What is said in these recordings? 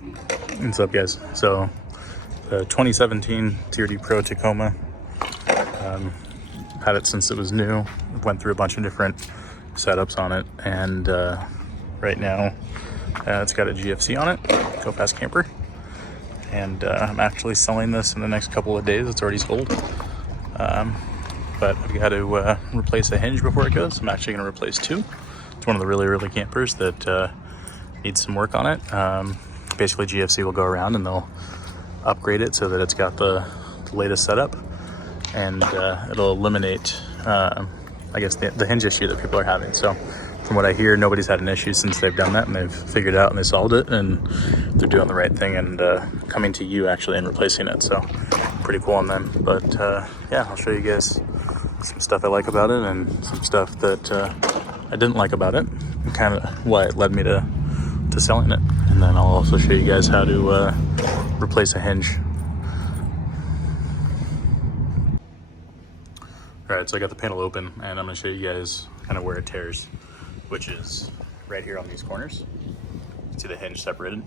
What's up, guys? So the 2017 TRD Pro Tacoma, had it since it was new. Went through a bunch of different setups on it, and right now it's got a GFC on it, Go Fast Camper, and I'm actually selling this in the next couple of days. It's already sold, but I've got to replace a hinge before it goes. I'm actually going to replace two. It's one of the really early campers that needs some work on it. Basically, GFC will go around and they'll upgrade it so that it's got the latest setup, and it'll eliminate, I guess, the hinge issue that people are having. So from what I hear, nobody's had an issue since they've done that, and they've figured it out and they solved it, and they're doing the right thing and coming to you actually and replacing it. So pretty cool on them. But yeah, I'll show you guys some stuff I like about it and some stuff that I didn't like about it, and kind of why it led me to selling it. And then I'll also show you guys how to replace a hinge. All right, so I got the panel open, and I'm gonna show you guys kind of where it tears, which is right here on these corners. You can see the hinge separated.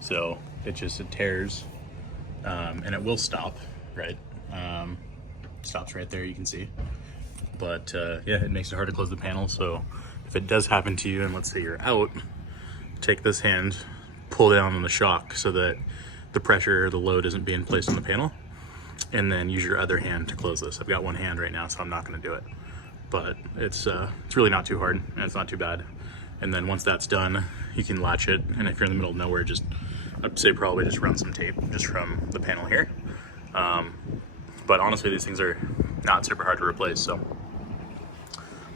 So it tears, and it will stop, right? Stops right there, you can see. But yeah, it makes it hard to close the panel. So if it does happen to you, and let's say you're out, take this hand, pull down on the shock so that the pressure or the load isn't being placed on the panel, and then use your other hand to close this. I've got one hand right now, so I'm not gonna do it. But it's really not too hard, and it's not too bad. And then once that's done, you can latch it, and if you're in the middle of nowhere, I'd say probably just run some tape just from the panel here. But honestly, these things are not super hard to replace, so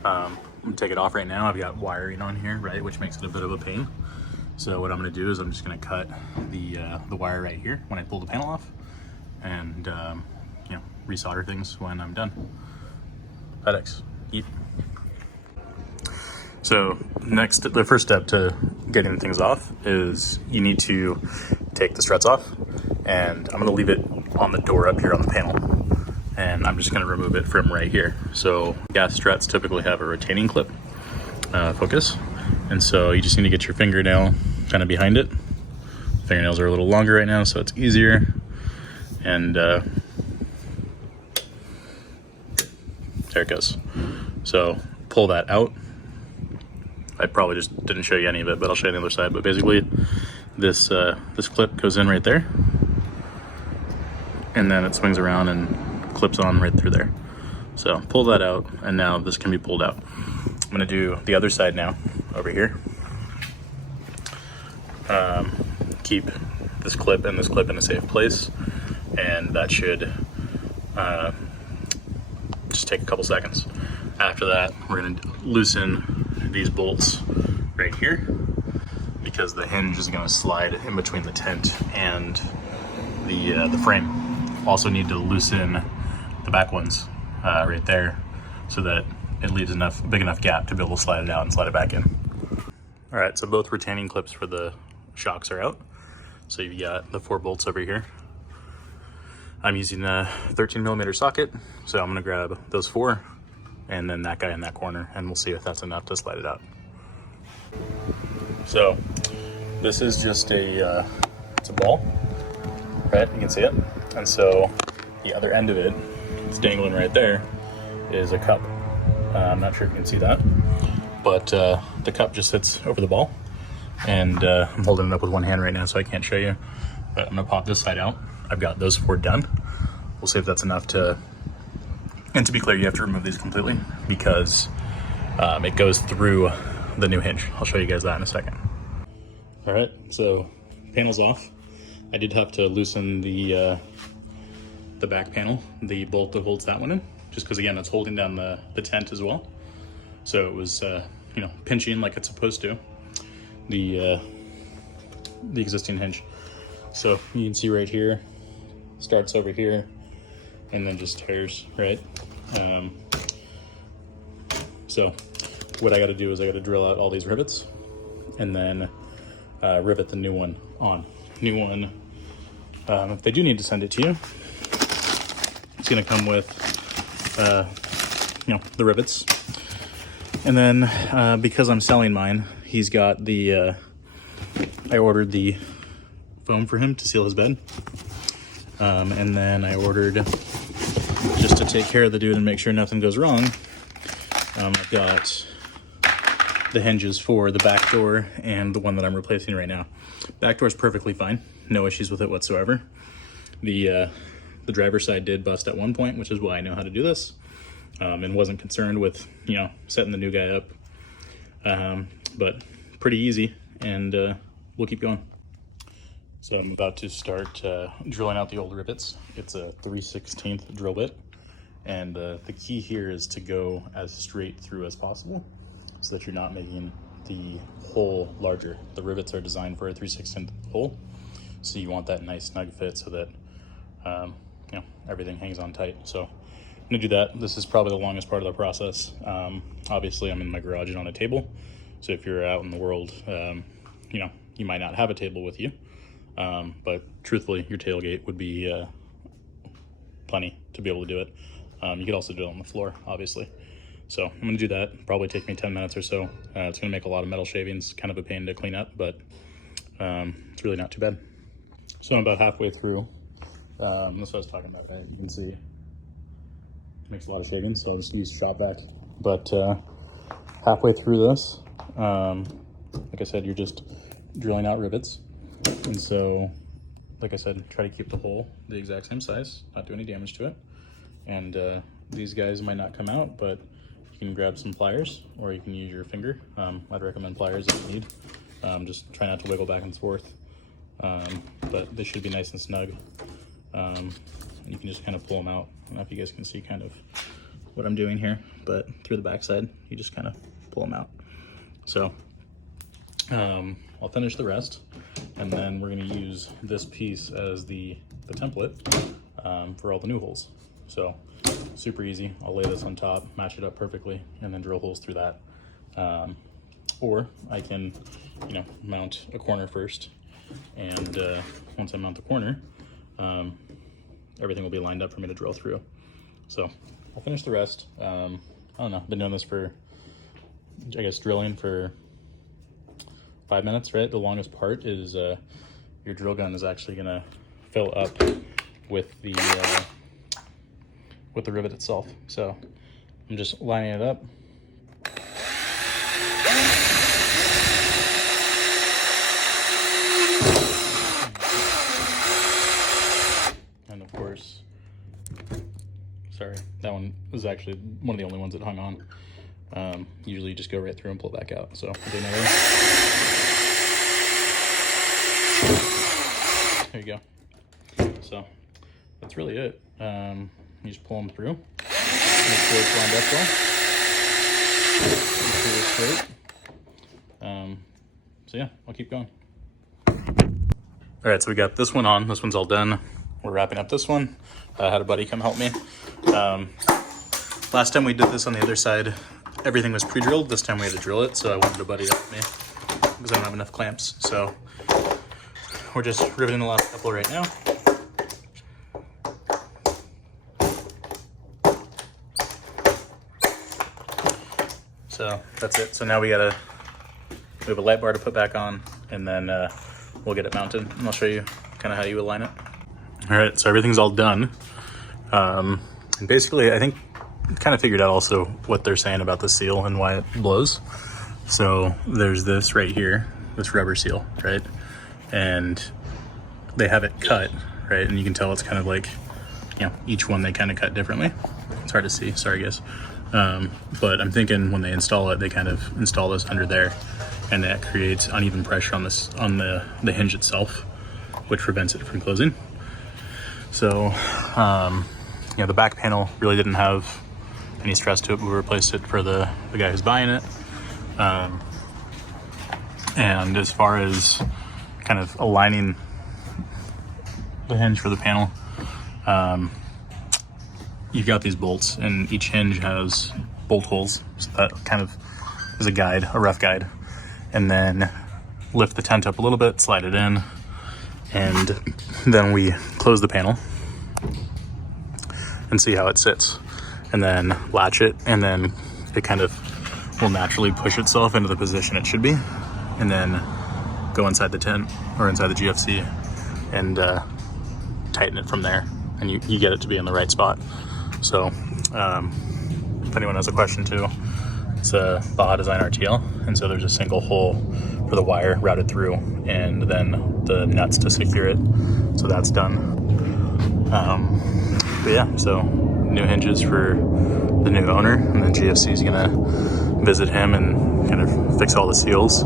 I'm gonna take it off right now. I've got wiring on here, right, which makes it a bit of a pain. So what I'm gonna do is I'm just gonna cut the wire right here when I pull the panel off, and you know, resolder things when I'm done. FedEx, eat. So the first step to getting things off is you need to take the struts off, and I'm gonna leave it on the door up here on the panel, and I'm just gonna remove it from right here. So gas struts typically have a retaining clip focus, and so you just need to get your fingernail kind of behind it. Fingernails are a little longer right now, so it's easier. And there it goes. So pull that out. I probably just didn't show you any of it, but I'll show you the other side. But basically, this clip goes in right there, and then it swings around and clips on right through there. So pull that out, and now this can be pulled out. I'm gonna do the other side now, over here. Keep this clip and this clip in a safe place, and that should just take a couple seconds. After that, we're gonna loosen these bolts right here, because the hinge is gonna slide in between the tent and the frame. Also need to loosen the back ones right there, so that it leaves big enough gap to be able to slide it out and slide it back in. All right, so both retaining clips for the shocks are out. So you've got the 4 bolts over here. I'm using a 13mm socket, so I'm gonna grab those 4, and then that guy in that corner, and we'll see if that's enough to slide it out. So this is just it's a ball, right? You can see it. And so the other end of it, it's dangling right there, is a cup. I'm not sure if you can see that, but the cup just sits over the ball, and I'm holding it up with one hand right now, so I can't show you, but I'm gonna pop this side out. I've got those 4 done. We'll see if that's enough and to be clear, you have to remove these completely, because it goes through the new hinge. I'll show you guys that in a second. All right, so panel's off. I did have to loosen the back panel, the bolt that holds that one in, just because again, it's holding down the tent as well. So it was, you know, pinching like it's supposed to, the existing hinge. So you can see right here, starts over here, and then just tears, right? So what I gotta do is I gotta drill out all these rivets, and then rivet the new one on. New one, if they do need to send it to you, it's gonna come with, you know, the rivets. And then because I'm selling mine, he's got the, I ordered the foam for him to seal his bed. And then I ordered, just to take care of the dude and make sure nothing goes wrong, I've got the hinges for the back door and the one that I'm replacing right now. Back door is perfectly fine, no issues with it whatsoever. The driver's side did bust at one point, which is why I know how to do this, and wasn't concerned with, you know, setting the new guy up. But pretty easy, and we'll keep going. So I'm about to start drilling out the old rivets. It's a 3/16 drill bit, and the key here is to go as straight through as possible so that you're not making the hole larger. The rivets are designed for a 3/16 hole, so you want that nice snug fit so that you know, everything hangs on tight. So I'm gonna do that. This is probably the longest part of the process. Obviously I'm in my garage and on a table, so if you're out in the world, you know, you might not have a table with you. But truthfully, your tailgate would be plenty to be able to do it. You could also do it on the floor, obviously. So I'm gonna do that. Probably take me 10 minutes or so. It's gonna make a lot of metal shavings, kind of a pain to clean up, but it's really not too bad. So I'm about halfway through. That's what I was talking about, right? You can see it makes a lot of shavings, so I'll just use shop vac. But halfway through this, like I said, you're just drilling out rivets. And so, like I said, try to keep the hole the exact same size, not do any damage to it. And these guys might not come out, but you can grab some pliers or you can use your finger. I'd recommend pliers if you need. Just try not to wiggle back and forth. But this should be nice and snug. And you can just kind of pull them out. I don't know if you guys can see kind of what I'm doing here, but through the backside, you just kind of pull them out. So I'll finish the rest, and then we're going to use this piece as the template for all the new holes. So super easy. I'll lay this on top, match it up perfectly, and then drill holes through that. Or I can, you know, mount a corner first, and once I mount the corner, everything will be lined up for me to drill through. So I'll finish the rest. I don't know, been doing this for, I guess, drilling for 5 minutes, right? The longest part is your drill gun is actually gonna fill up with the rivet itself. So I'm just lining it up. And of course, sorry, that one was actually one of the only ones that hung on. Usually you just go right through and pull it back out. So I'll do another. There you go. So that's really it. You just pull them through. Make sure it's lined up well. Make sure it's straight. So yeah, I'll keep going. All right, so we got this one on. This one's all done. We're wrapping up this one. I had a buddy come help me. Last time we did this on the other side, everything was pre-drilled. This time we had to drill it, so I wanted a buddy to help me because I don't have enough clamps. So we're just riveting the last couple right now. So that's it. So now we have a light bar to put back on, and then we'll get it mounted, and I'll show you kind of how you align it. All right, so everything's all done. And basically, I think kind of figured out also what they're saying about the seal and why it blows. So there's this right here, this rubber seal, right? And they have it cut, right? And you can tell it's kind of like, you know, each one they kind of cut differently. It's hard to see, sorry guys. But I'm thinking when they install it, they kind of install this under there, and that creates uneven pressure on this, on the hinge itself, which prevents it from closing. So, you know, the back panel really didn't have any stress to it, but we replaced it for the guy who's buying it. And as far as kind of aligning the hinge for the panel, you've got these bolts, and each hinge has bolt holes. So that kind of is a guide, a rough guide. And then lift the tent up a little bit, slide it in, and then we close the panel and see how it sits. And then latch it, and then it kind of will naturally push itself into the position it should be, and then go inside the tent or inside the GFC and tighten it from there, and you get it to be in the right spot. So if anyone has a question too, it's a Baja Design RTL, and so there's a single hole for the wire routed through, and then the nuts to secure it. So that's done. But yeah, so new hinges for the new owner, and then GFC is gonna visit him and kind of fix all the seals,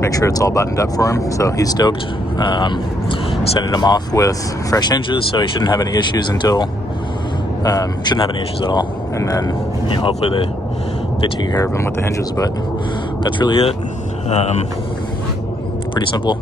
make sure it's all buttoned up for him. So he's stoked. Sending him off with fresh hinges, so he shouldn't have any issues until shouldn't have any issues at all. And then hopefully they take care of him with the hinges. But that's really it. Pretty simple.